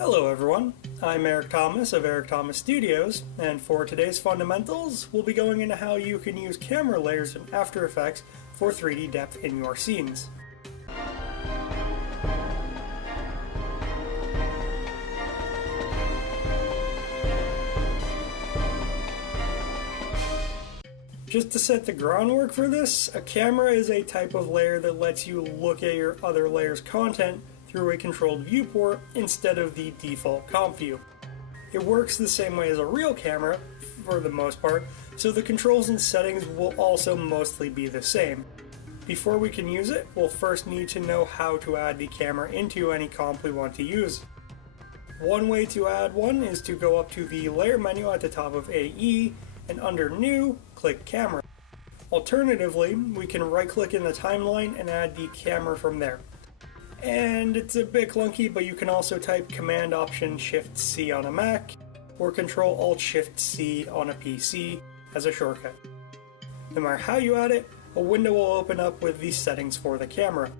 Hello everyone, I'm Eric Thomas of Eric Thomas Studios, and for today's fundamentals, we'll be going into how you can use camera layers in After Effects for 3D depth in your scenes. Just to set the groundwork for this, a camera is a type of layer that lets you look at your other layer's content through a controlled viewport instead of the default comp view. It works the same way as a real camera, for the most part, so the controls and settings will also mostly be the same. Before we can use it, we'll first need to know how to add the camera into any comp we want to use. One way to add one is to go up to the layer menu at the top of AE, and under New, click Camera. Alternatively, we can right-click in the timeline and add the camera from there. And it's a bit clunky, but you can also type Command-Option-Shift-C on a Mac, or Control-Alt-Shift-C on a PC as a shortcut. No matter how you add it, a window will open up with the settings for the camera.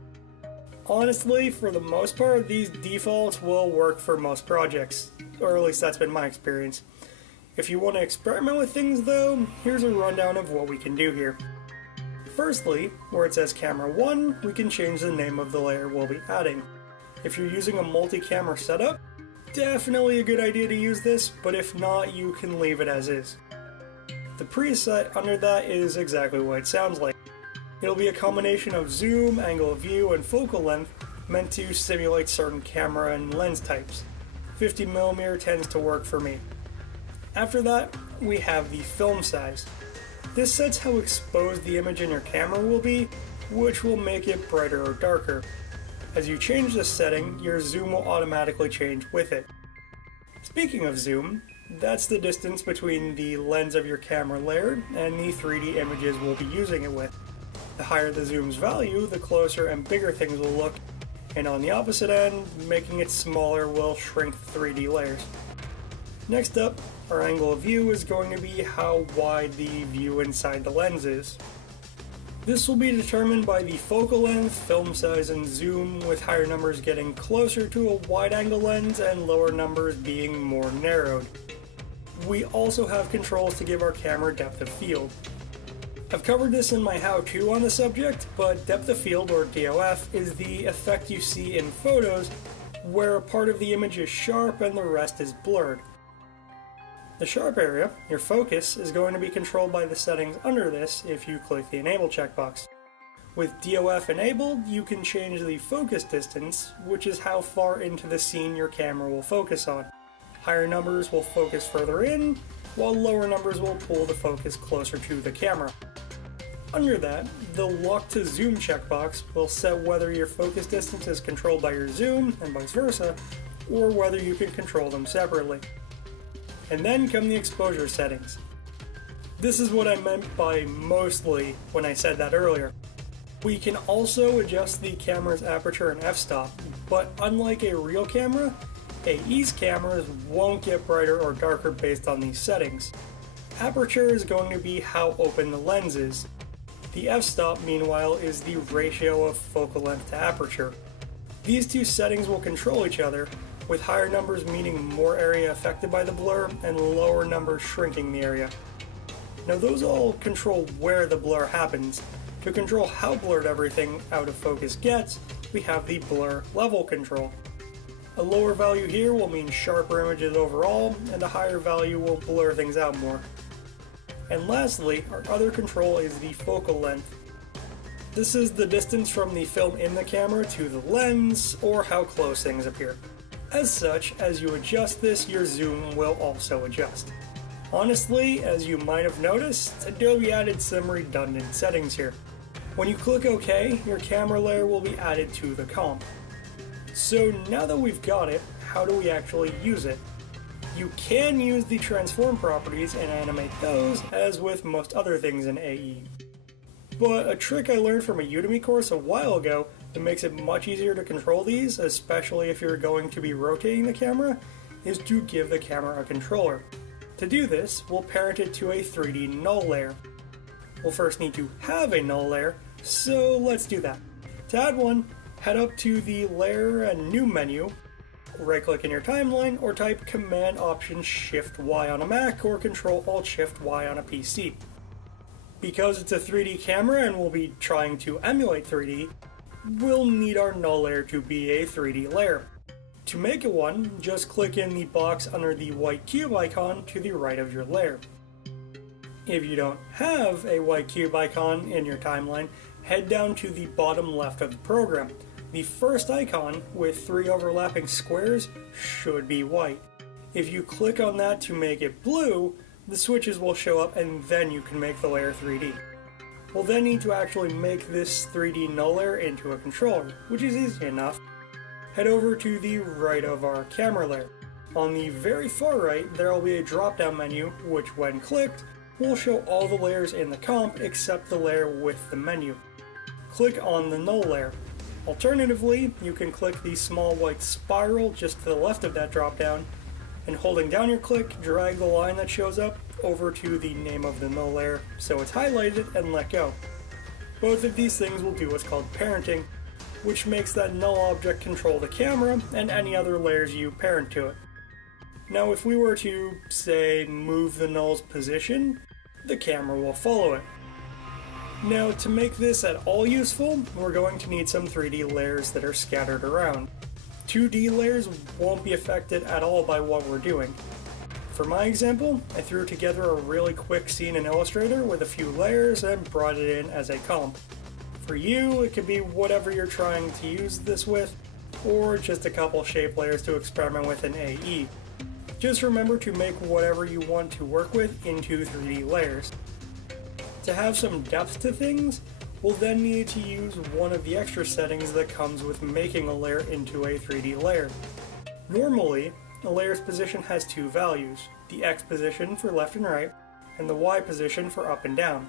Honestly, for the most part, these defaults will work for most projects, or at least that's been my experience. If you want to experiment with things though, here's a rundown of what we can do here. Firstly, where it says Camera 1, we can change the name of the layer we'll be adding. If you're using a multi-camera setup, definitely a good idea to use this, but if not, you can leave it as is. The preset under that is exactly what it sounds like. It'll be a combination of zoom, angle of view, and focal length meant to simulate certain camera and lens types. 50mm tends to work for me. After that, we have the film size. This sets how exposed the image in your camera will be, which will make it brighter or darker. As you change this setting, your zoom will automatically change with it. Speaking of zoom, that's the distance between the lens of your camera layer and the 3D images we'll be using it with. The higher the zoom's value, the closer and bigger things will look, and on the opposite end, making it smaller will shrink the 3D layers. Next up, our angle of view is going to be how wide the view inside the lens is. This will be determined by the focal length, film size, and zoom, with higher numbers getting closer to a wide-angle lens and lower numbers being more narrowed. We also have controls to give our camera depth of field. I've covered this in my how-to on the subject, but depth of field, or DOF, is the effect you see in photos where a part of the image is sharp and the rest is blurred. The sharp area, your focus, is going to be controlled by the settings under this if you click the Enable checkbox. With DOF enabled, you can change the focus distance, which is how far into the scene your camera will focus on. Higher numbers will focus further in, while lower numbers will pull the focus closer to the camera. Under that, the Lock to Zoom checkbox will set whether your focus distance is controlled by your zoom, and vice versa, or whether you can control them separately. And then come the exposure settings. This is what I meant by mostly when I said that earlier. We can also adjust the camera's aperture and f-stop, but unlike a real camera, AE's cameras won't get brighter or darker based on these settings. Aperture is going to be how open the lens is. The f-stop, meanwhile, is the ratio of focal length to aperture. These two settings will control each other, with higher numbers meaning more area affected by the blur and lower numbers shrinking the area. Now those all control where the blur happens. To control how blurred everything out of focus gets, we have the blur level control. A lower value here will mean sharper images overall, and a higher value will blur things out more. And lastly, our other control is the focal length. This is the distance from the film in the camera to the lens, or how close things appear. As such, as you adjust this, your zoom will also adjust. Honestly, as you might have noticed, Adobe added some redundant settings here. When you click OK, your camera layer will be added to the comp. So now that we've got it, how do we actually use it? You can use the transform properties and animate those, as with most other things in AE. But a trick I learned from a Udemy course a while ago that makes it much easier to control these, especially if you're going to be rotating the camera, is to give the camera a controller. To do this, we'll parent it to a 3D null layer. We'll first need to have a null layer, so let's do that. To add one, head up to the Layer and New menu, right click in your timeline or type Command Option Shift Y on a Mac or Control Alt Shift Y on a PC. Because it's a 3D camera and we'll be trying to emulate 3D, we'll need our null layer to be a 3D layer. To make it one, just click in the box under the white cube icon to the right of your layer. If you don't have a white cube icon in your timeline, head down to the bottom left of the program. The first icon with 3 overlapping squares should be white. If you click on that to make it blue, the switches will show up and then you can make the layer 3D. We'll then need to actually make this 3D null layer into a controller, which is easy enough. Head over to the right of our camera layer. On the very far right, there will be a drop-down menu, which when clicked, will show all the layers in the comp except the layer with the menu. Click on the null layer. Alternatively, you can click the small white spiral just to the left of that drop-down, and holding down your click, drag the line that shows up over to the name of the null layer so it's highlighted and let go. Both of these things will do what's called parenting, which makes that null object control the camera and any other layers you parent to it. Now if we were to, say, move the null's position, the camera will follow it. Now to make this at all useful, we're going to need some 3D layers that are scattered around. 2D layers won't be affected at all by what we're doing. For my example, I threw together a really quick scene in Illustrator with a few layers and brought it in as a comp. For you, it could be whatever you're trying to use this with, or just a couple shape layers to experiment with in AE. Just remember to make whatever you want to work with into 3D layers. To have some depth to things, we'll then need to use one of the extra settings that comes with making a layer into a 3D layer. Normally, a layer's position has 2 values, the X position for left and right, and the Y position for up and down.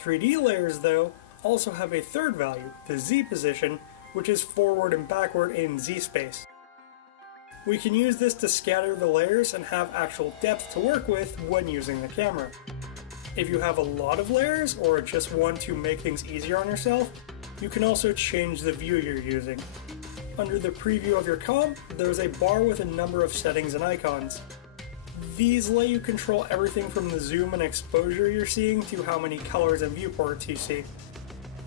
3D layers, though, also have a third value, the Z position, which is forward and backward in Z space. We can use this to scatter the layers and have actual depth to work with when using the camera. If you have a lot of layers, or just want to make things easier on yourself, you can also change the view you're using. Under the preview of your comp, there's a bar with a number of settings and icons. These let you control everything from the zoom and exposure you're seeing to how many colors and viewports you see.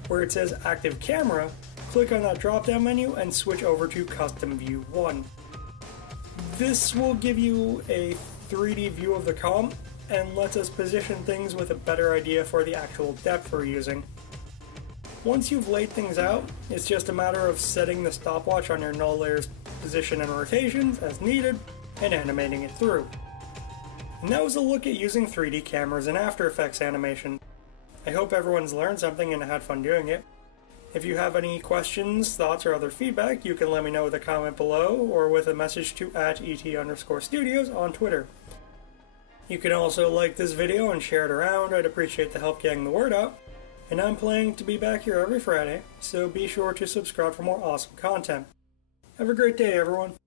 Where it says Active Camera, click on that drop-down menu and switch over to Custom View 1. This will give you a 3D view of the comp and lets us position things with a better idea for the actual depth we're using. Once you've laid things out, it's just a matter of setting the stopwatch on your null layer's position and rotations as needed and animating it through. And that was a look at using 3D cameras in After Effects animation. I hope everyone's learned something and had fun doing it. If you have any questions, thoughts, or other feedback, you can let me know with a comment below or with a message to @ET_studios on Twitter. You can also like this video and share it around. I'd appreciate the help getting the word out. And I'm planning to be back here every Friday, so be sure to subscribe for more awesome content. Have a great day, everyone.